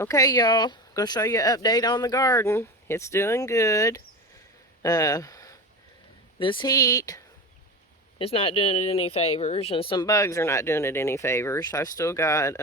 Okay, y'all, gonna show you an update on the garden. It's doing good. This heat is not doing it any favors, and some bugs are not doing it any favors. I've still got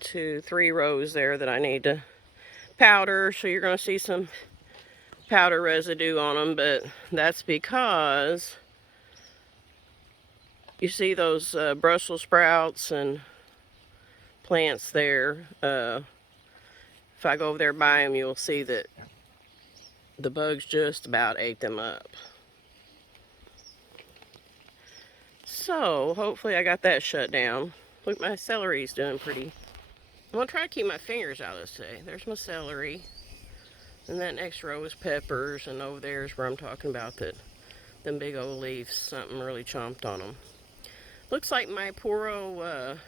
2, 3 rows there that I need to powder, so you're gonna see some powder residue on them, but that's because you see those Brussels sprouts and plants there. If I go over there by them, you'll see that the bugs just about ate them up. So, hopefully I got that shut down. Look, my celery's doing pretty. I'm going to try to keep my fingers out of this today. There's my celery. And that next row is peppers. And over there is where I'm talking about that them big old leaves, something really chomped on them. Looks like my poor old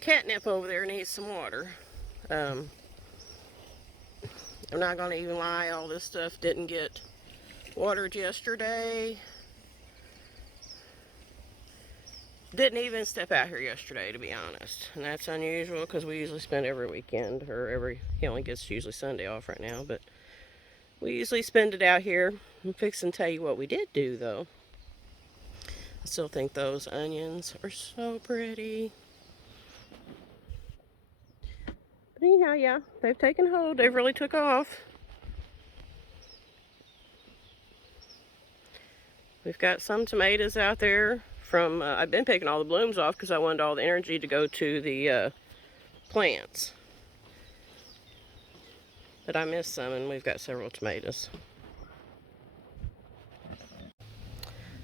catnip over there needs some water. I'm not going to even lie, all this stuff didn't get watered yesterday. Didn't even step out here yesterday, to be honest. And that's unusual because we usually spend every weekend, he only gets usually Sunday off right now, but we usually spend it out here. I'm fixing to tell you what we did do, though. I still think those onions are so pretty. But anyhow, yeah, they've taken hold. They've really took off. We've got some tomatoes out there from, I've been picking all the blooms off because I wanted all the energy to go to the plants. But I missed some, and we've got several tomatoes.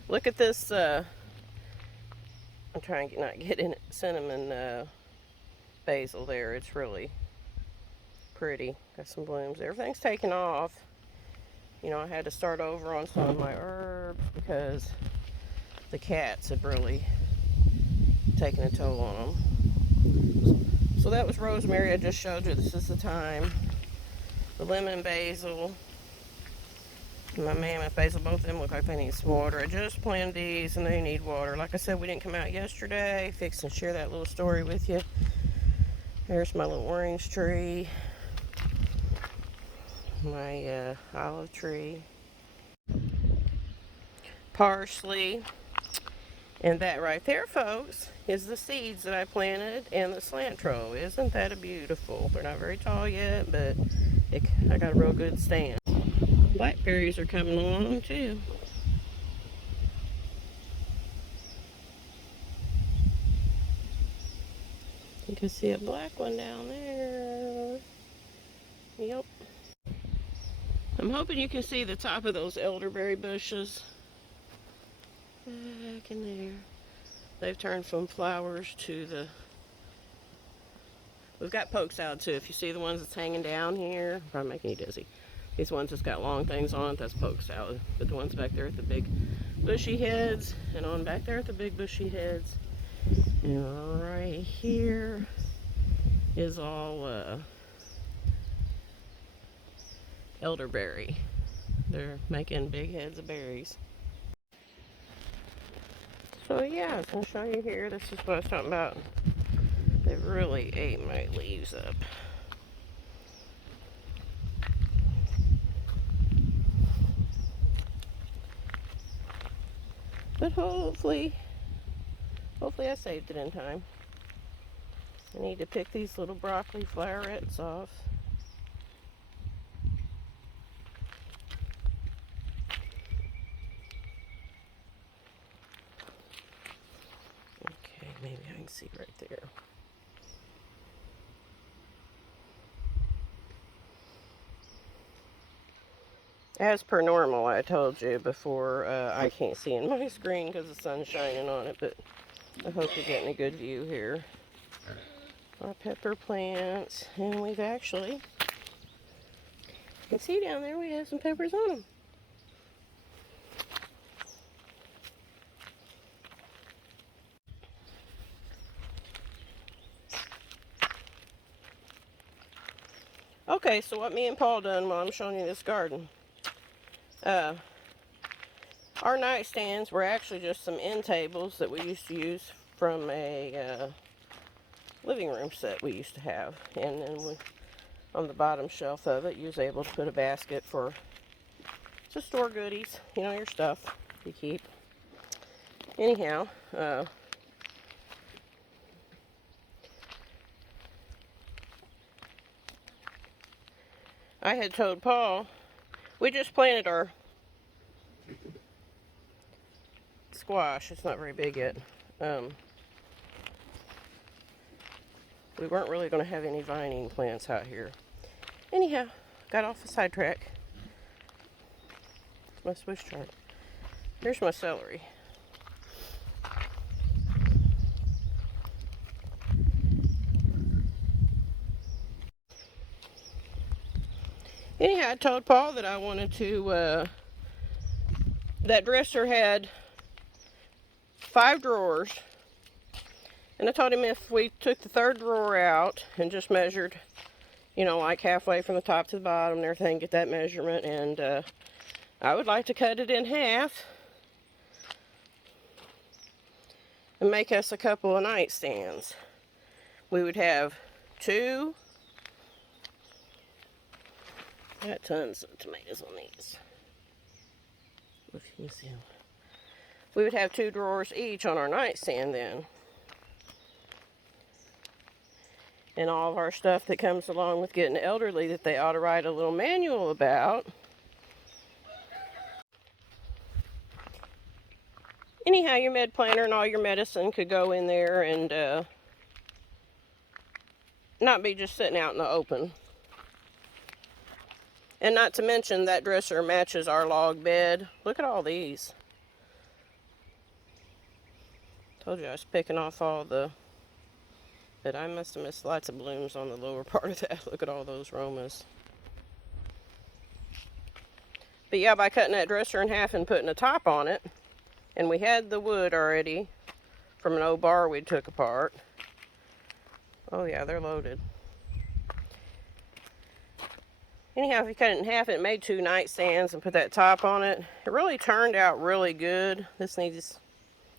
Look at this, I'm trying to not get in it, cinnamon basil there. It's really pretty. Got some blooms. Everything's taken off. You know, I had to start over on some of my herbs because the cats had really taken a toll on them. So that was rosemary I just showed you. This is the thyme. The lemon basil. My mammoth basil, both of them look like they need some water. I just planted these and they need water. Like I said, we didn't come out yesterday. Fix and share that little story with you. Here's my little orange tree. My olive tree. Parsley. And that right there, folks, is the seeds that I planted in the cilantro. Isn't that a beautiful? They're not very tall yet, but I got a real good stand. Blackberries are coming along too. You can see a black one down there. Yep. I'm hoping you can see the top of those elderberry bushes. Back in there. They've turned from flowers to the... We've got poke salad too. If you see the ones that's hanging down here, probably making you dizzy. These ones that's got long things on it, that's poke salad. But the ones back there with the big bushy heads, and on back there with the big bushy heads, and right here is all elderberry. They're making big heads of berries. So yeah, I was going to show you here. This is what I was talking about. They've really ate my leaves up. But hopefully I saved it in time. I need to pick these little broccoli flowerets off. Okay, maybe I can see right there. As per normal, I told you before, I can't see in my screen because the sun's shining on it, but I hope you're getting a good view here. Our pepper plants, and we've actually, you can see down there we have some peppers on them. Okay, so what me and Paul done while I'm showing you this garden. Our nightstands were actually just some end tables that we used to use from a living room set we used to have. And then on the bottom shelf of it, you was able to put a basket to store goodies, you know, your stuff you keep. Anyhow, I had told Paul, we just planted our squash. It's not very big yet. We weren't really going to have any vining plants out here. Anyhow, got off the sidetrack. It's my Swiss chard. Here's my celery. Anyhow, I told Paul that I wanted to, that dresser had 5 drawers. And I told him if we took the 3rd drawer out and just measured, you know, like halfway from the top to the bottom and everything, get that measurement. And I would like to cut it in half and make us a couple of nightstands. We would have 2. Got tons of tomatoes on these. If you can see them. We would have 2 drawers each on our nightstand then. And all of our stuff that comes along with getting elderly that they ought to write a little manual about. Anyhow, your med planner and all your medicine could go in there and not be just sitting out in the open. And not to mention that dresser matches our log bed. Look at all these. Told you I was picking off all the, but I must have missed lots of blooms on the lower part of that. Look at all those romas. But yeah, by cutting that dresser in half and putting a top on it, and we had the wood already from an old bar we took apart. Oh yeah, they're loaded. Anyhow, if you cut it in half, it made 2 nightstands and put that top on it. It really turned out really good. This needs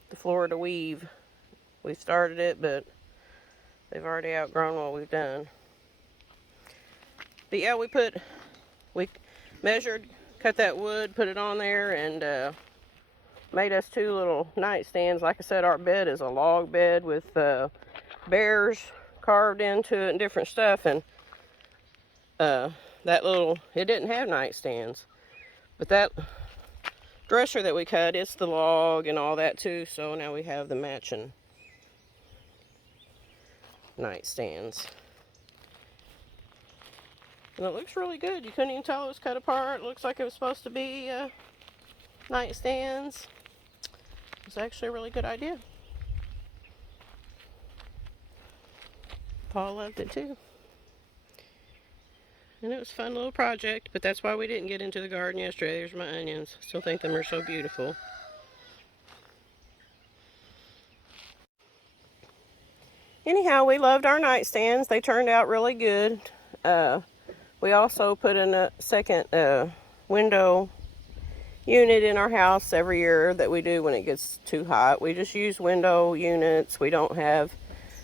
the floor to weave. We started it, but they've already outgrown what we've done. But yeah, we measured, cut that wood, put it on there, and made us 2 little nightstands. Like I said, our bed is a log bed with bears carved into it and different stuff. And it didn't have nightstands. But that dresser that we cut, it's the log and all that too. So now we have the matching nightstands. And it looks really good. You couldn't even tell it was cut apart. It looks like it was supposed to be nightstands. It's actually a really good idea. Paul loved it too. And it was a fun little project, but that's why we didn't get into the garden yesterday. There's my onions. Still think them are so beautiful. Anyhow, we loved our nightstands. They turned out really good. We also put in a second window unit in our house every year that we do when it gets too hot. We just use window units. We don't have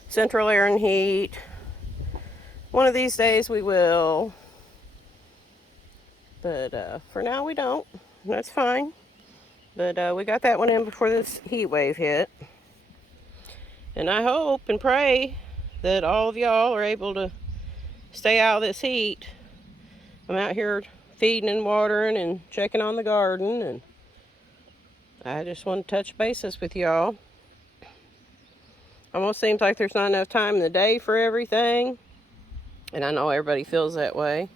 central air and heat. One of these days we will. But for now we don't. That's fine. But we got that one in before this heat wave hit. And I hope and pray that all of y'all are able to stay out of this heat. I'm out here feeding and watering and checking on the garden, and I just want to touch bases with y'all. Almost seems like there's not enough time in the day for everything, and I know everybody feels that way.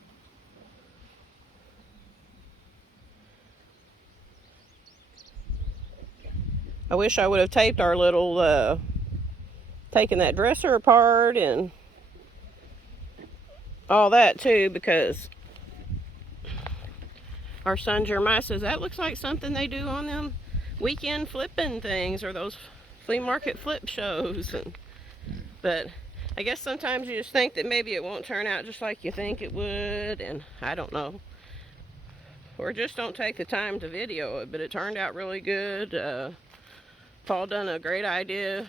I wish I would have taped our little, taken that dresser apart and all that too, because our son Jeremiah says that looks like something they do on them weekend flipping things or those flea market flip shows. But I guess sometimes you just think that maybe it won't turn out just like you think it would, and I don't know. Or just don't take the time to video it, but it turned out really good. Paul done a great idea,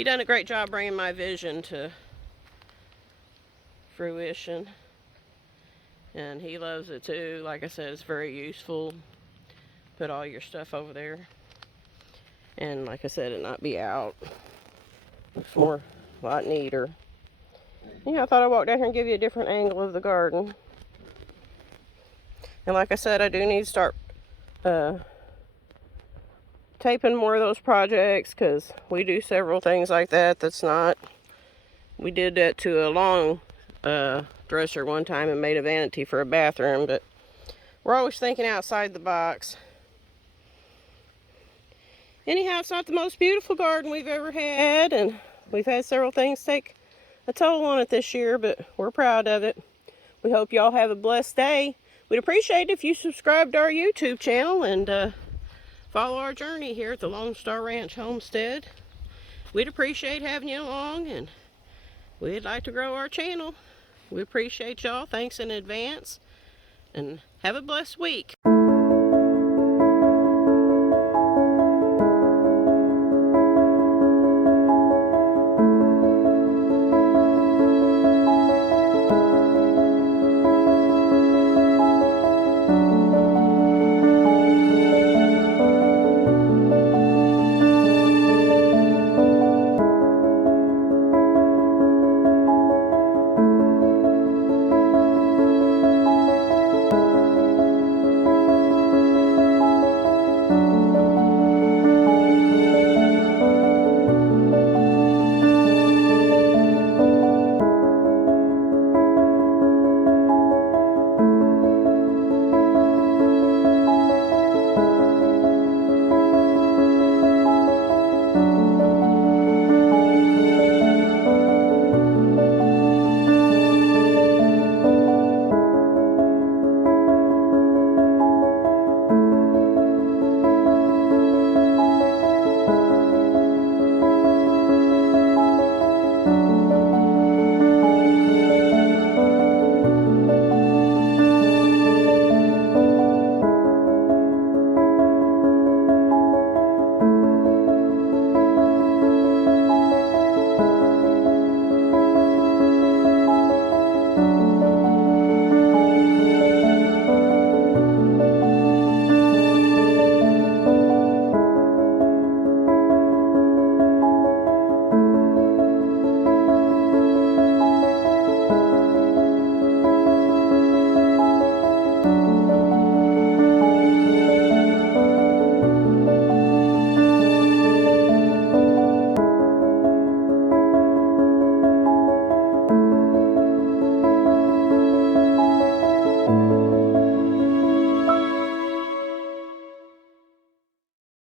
he done a great job bringing my vision to fruition. And he loves it too. Like I said, it's very useful. Put all your stuff over there. And like I said, it not be out. It's more, a lot neater. Yeah, I thought I'd walk down here and give you a different angle of the garden. And like I said, I do need to start taping more of those projects, because we do several things like that. That's not, we did that to a long dresser one time and made a vanity for a bathroom, but we're always thinking outside the box. Anyhow, it's not the most beautiful garden we've ever had, and we've had several things take a toll on it this year, but we're proud of it. We hope y'all have a blessed day. We'd appreciate it if you subscribe to our YouTube channel and follow our journey here at the Lonestar Ranch Homestead. We'd appreciate having you along, and we'd like to grow our channel. We appreciate y'all. Thanks in advance, and have a blessed week.